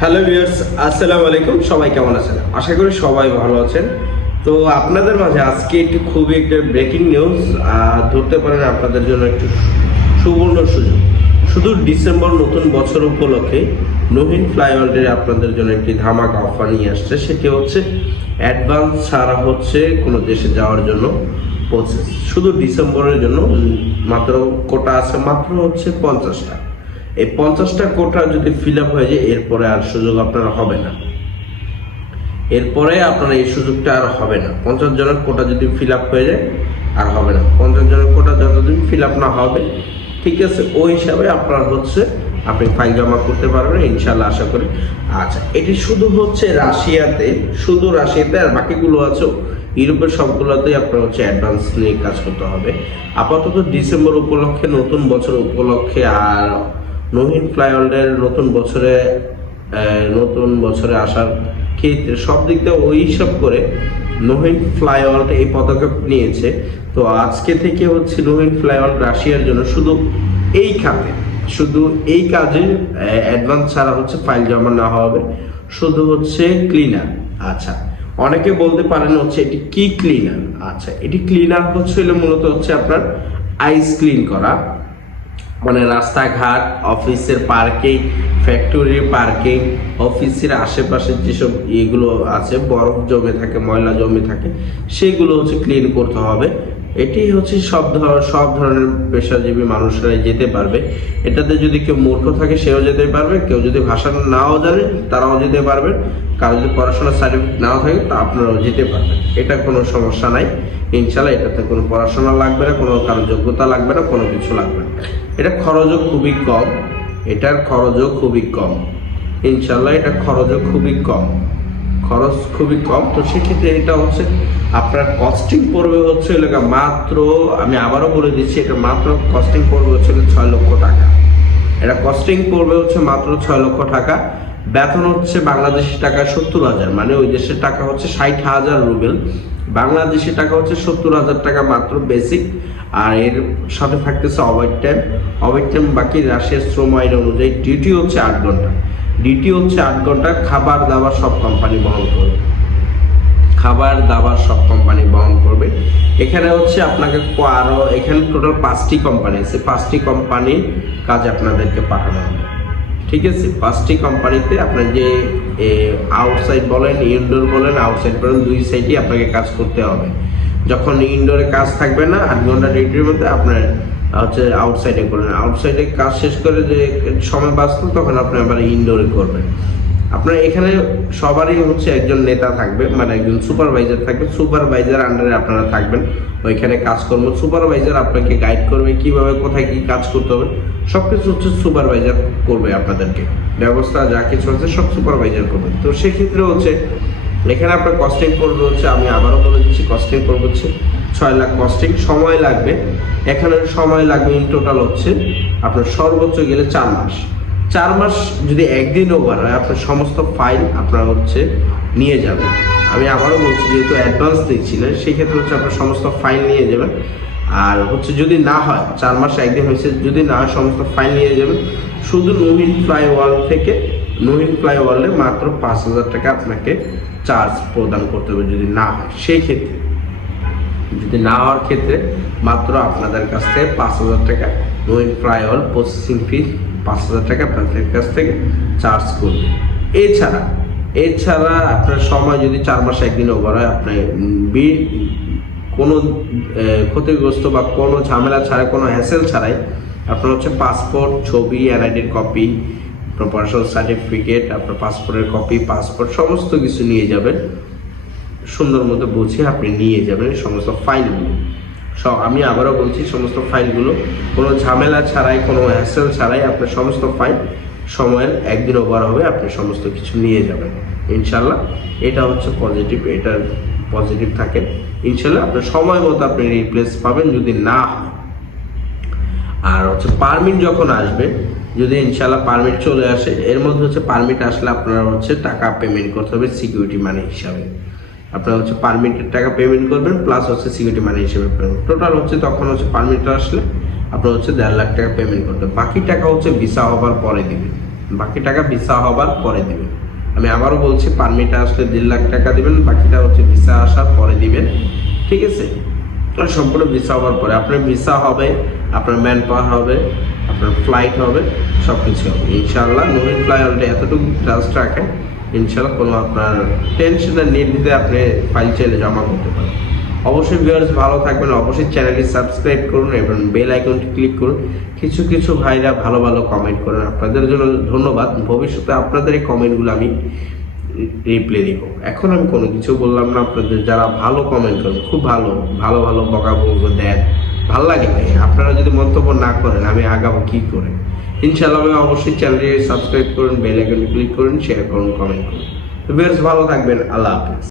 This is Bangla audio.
হ্যালো ভিউয়ার্স, আসসালামু আলাইকুম। সবাই কেমন আছেন? আশা করি সবাই ভালো আছেন। তো আপনাদের মাঝে আজকে একটি খুবই একটা ব্রেকিং নিউজ ধরতে পারেন, আপনাদের জন্য একটু সুবর্ণ সুযোগ। শুধু ডিসেম্বর নতুন বছর উপলক্ষে নহিন ফ্লাইওভারের আপনাদের জন্য একটি ধামাকা অফার নিয়ে আসছে। সেটি হচ্ছে অ্যাডভান্স ছাড়া হচ্ছে কোনো দেশে যাওয়ার জন্য প্রসেস। শুধু ডিসেম্বরের জন্য মাত্র কোটা আছে, মাত্র হচ্ছে 50টা। এই 50টা কোটা যদি ফিল আপ হয়ে যায়, এরপরে আর সুযোগ আপনার হবে না। এরপরে আপনার এই সুযোগটা আর হবে না। 50 জনের কোটা যদি ফিল আপ হয়ে যায় আর হবে না। 50 জনের কোটা যতদিন ফিল আপ না হবে, ঠিক আছে, ওই হিসাবে আপনার হচ্ছে আপনি ফাইল জমা করতে পারবেন ইনশাল্লাহ, আশা করি। আচ্ছা, এটি শুধু হচ্ছে রাশিয়াতে, শুধু রাশিয়াতে, আর বাকিগুলো আছে ইউরোপের সবগুলোতেই আপনার হচ্ছে অ্যাডভান্স নিয়ে কাজ করতে হবে। আপাতত ডিসেম্বর উপলক্ষে, নতুন বছর উপলক্ষে, আর নহিন ফ্লাইওভারের নতুন বছরে আসার ক্ষেত্রে সব দিক দিয়ে ওই হিসাব করে নহিন ফ্লাইওভার এই পদক্ষেপ নিয়েছে। তো আজকে থেকে হচ্ছে নহিন ফ্লাইওভার রাশিয়ার জন্য শুধু এই খাতে, শুধু এই কাজে অ্যাডভান্স ছাড়া হচ্ছে ফাইল জমা না হবে, শুধু হচ্ছে ক্লিনার। আচ্ছা, অনেকে বলতে পারেন হচ্ছে এটি কি ক্লিনার? আচ্ছা, এটি ক্লিনার হচ্ছে মূলত হচ্ছে আপনার আইস ক্লিন করা, মানে রাস্তাঘাট, অফিসের পার্কিং, ফ্যাক্টরির পার্কিং, অফিসের আশেপাশে যেসব এগুলো আছে, বরফ জমে থাকে, ময়লা জমে থাকে, সেগুলো হচ্ছে ক্লিন করতে হবে। এটি হচ্ছে সব ধরনের পেশাজীবী মানুষরাই যেতে পারবে। এটাতে যদি কেউ মূর্খ থাকে সেও যেতে পারবে, কেউ যদি ভাষা নাও জানে তারাও যেতে পারবে, কারো যদি পড়াশোনার সার্টিফিকেট নাও থাকে তা আপনারাও যেতে পারবেন। এটা কোনো সমস্যা নাই ইনশাল্লাহ। এটাতে কোনো পড়াশোনা লাগবে না, কোনো কারো যোগ্যতা লাগবে না, কোনো কিছু লাগবে না। এটা খরচও খুবই কম, এটার খরচও খুবই কম ইনশাল্লাহ। এটা খরচও খুবই কম, খরচ খুবই কম। তো সেক্ষেত্রে এটা হচ্ছে আপনার কস্টিং পড়বে হচ্ছে মাত্র, আমি আবারও বলে দিচ্ছি, এটা মাত্র কস্টিং পড়বে হচ্ছে 6 লক্ষ টাকা। এটা কস্টিং পড়বে হচ্ছে মাত্র 6 লক্ষ টাকা। বেতন হচ্ছে বাংলাদেশি টাকা 70,000, মানে ওই দেশের টাকা হচ্ছে 60,000 রুবেল। বাংলাদেশি টাকা হচ্ছে 70,000 টাকা মাত্র বেসিক। আর এর সাথে থাকতেছে ওভারটাইম বাকি রাশিয়ার শ্রম আইন অনুযায়ী। ডিউটি হচ্ছে 8 ঘন্টা, ডিউটি হচ্ছে 8 ঘন্টা। খাবার দাবার সব কোম্পানি বহন করবে, খাবার দাবার সব কোম্পানি বহন করবে। এখানে হচ্ছে আপনাকে আরো, এখানে টোটাল 5টি কোম্পানি আছে, 5টি কোম্পানির কাজে আপনাদেরকে পাঠানো হবে, ঠিক আছে। 5টি কোম্পানিতে আপনার যে আউটসাইড বলেন, ইনডোর বলেন, আউটসাইড বলেন, দুই সাইডই আপনাকে কাজ করতে হবে। যখন ইনডোরে কাজ থাকবে না 8 ঘন্টা ডিউটির মধ্যে, আপনার হচ্ছে আউটসাইডে করবেন। আউটসাইডে কাজ শেষ করে যে সময় বাঁচত, তখন আপনি আবার ইনডোরে করবেন। আপনার এখানে সবারই হচ্ছে একজন নেতা থাকবে, মানে একজন সুপারভাইজার থাকবে। সুপারভাইজার আন্ডারে আপনারা থাকবেন, ওইখানে কাজকর্ম সুপারভাইজার আপনাকে গাইড করবে, কিভাবে কোথায় কি কাজ করতে হবে সবকিছু হচ্ছে সুপারভাইজার করবে আপনাদেরকে। ব্যবস্থা যা কিছু আছে সব সুপারভাইজার করবে। তো সেক্ষেত্রে হচ্ছে এখানে আপনার কস্টিং করবে হচ্ছে, আমি আবারও বলে দিচ্ছি, কস্টিং করবে হচ্ছে 6 লাখ কস্টিং। সময় লাগবে, এখানে সময় লাগবে ইন টোটাল হচ্ছে আপনার সর্বোচ্চ গেলে 4 মাস। 4 মাস যদি একদিন ওভার হয়, আপনার সমস্ত ফাইল আপনারা হচ্ছে নিয়ে যাবেন। আমি আবারও বলছি, যেহেতু অ্যাডভান্স দিচ্ছিলেন, সেক্ষেত্রে হচ্ছে আপনার সমস্ত ফাইল নিয়ে যাবেন। আর হচ্ছে যদি না হয়, 4 মাস একদিন হয়েছে, যদি না হয় সমস্ত ফাইল নিয়ে যাবেন। শুধু নহিন ফ্লাইওভার থেকে, নহিন ফ্লাইওভারে মাত্র 5,000 টাকা আপনাকে চার্জ প্রদান করতে হবে যদি না হয়। সেই ক্ষেত্রে, যদি না হওয়ার ক্ষেত্রে মাত্র আপনাদের কাছ থেকে 5,000 টাকা নহিন ফ্লাইওভার প্রসেসিং ফি 5,000 টাকা আপনাদের কাছ থেকে চার্জ করবে। এছাড়া আপনার সময় যদি 4 মাস একদিন ওভার হয়, আপনার কোনো ক্ষতিগ্রস্ত বা কোনো ঝামেলা ছাড়াই, কোনো হ্যাসেল ছাড়াই আপনার হচ্ছে পাসপোর্ট, ছবি, এনআইডির কপি, আপনার পড়াশোনার সার্টিফিকেট, আপনার পাসপোর্টের কপি, পাসপোর্ট সমস্ত কিছু নিয়ে যাবেন। সুন্দর মতো বুঝিয়ে আপনি নিয়ে যাবেন সমস্ত ফাইলগুলো। আমি আবারও বলছি, সমস্ত ফাইলগুলো কোনো ঝামেলা ছাড়াই, কোনো হ্যাসেল ছাড়াই আপনার সমস্ত ফাইল সময়ের একদিন ওভার হবে, আপনি সমস্ত কিছু নিয়ে যাবেন ইনশাল্লাহ। এটা হচ্ছে পজিটিভ, এটা পজিটিভ থাকে ইনশাল্লাহ। আপনার সময় মতো আপনি রিপ্লেস পাবেন যদি না হয়। আর হচ্ছে পারমিট যখন আসবে, যদি ইনশাল্লাহ পারমিট চলে আসে, এর মধ্যে হচ্ছে পারমিট আসলে আপনারা হচ্ছে টাকা পেমেন্ট করতে হবে সিকিউরিটি মানি হিসাবে। আপনারা হচ্ছে পারমিটের টাকা পেমেন্ট করবেন, প্লাস হচ্ছে সিকিউরিটি মানি হিসেবে পেমেন্ট। টোটাল হচ্ছে তখন হচ্ছে পারমিটটা আসলে আপনার হচ্ছে 1.5 লাখ টাকা পেমেন্ট করতে হবে। বাকি টাকা হচ্ছে ভিসা হবার পরে দিবেন। বাকি টাকা ভিসা হবার পরে দিবেন। আমি আবারও বলছি, পারমিট আসলে 1.5 লাখ টাকা দিবেন, বাকিটা হচ্ছে ভিসা আসার পরে দিবেন, ঠিক আছে? সম্পূর্ণ ভিসা হওয়ার পরে আপনার ভিসা হবে, আপনার ম্যান পাওয়ার হবে, আপনার ফ্লাইট হবে, সব কিছু হবে ইনশাআল্লাহ। নবীন ফ্লাই অলরেডি এতটুকু ট্রাস্ট রাখেন, ইনশাআল্লাহ কোনো আপনার টেনশনের নির্দ্বিধায় আপনি ফাইল চাইলে জমা করতে পারেন। অবশ্যই ভিউয়ার্স ভালো থাকবেন, অবশ্যই চ্যানেলটি সাবস্ক্রাইব করুন এবং বেল আইকনটি ক্লিক করুন। কিছু কিছু ভাইরা ভালো ভালো কমেন্ট করেন, আপনাদের জন্য ধন্যবাদ। ভবিষ্যতে আপনাদের এই কমেন্টগুলো আমি রিপ্লাই দিব। এখন আমি কোনো কিছু বললাম না, আপনাদের যারা ভালো কমেন্ট করেন, খুব ভালো ভালো ভালো বকাবকি দেন, ভাল লাগে ভাই। আপনারা যদি মন্তব্য না করেন আমি আগাবো কি করে? ইনশাআল্লাহ আমি অবশ্যই চ্যানেলটি সাবস্ক্রাইব করুন, বেল আইকনটি ক্লিক করুন, শেয়ার করুন, কমেন্ট করুন। তো ভিউয়ার্স ভালো থাকবেন, আল্লাহ হাফেজ।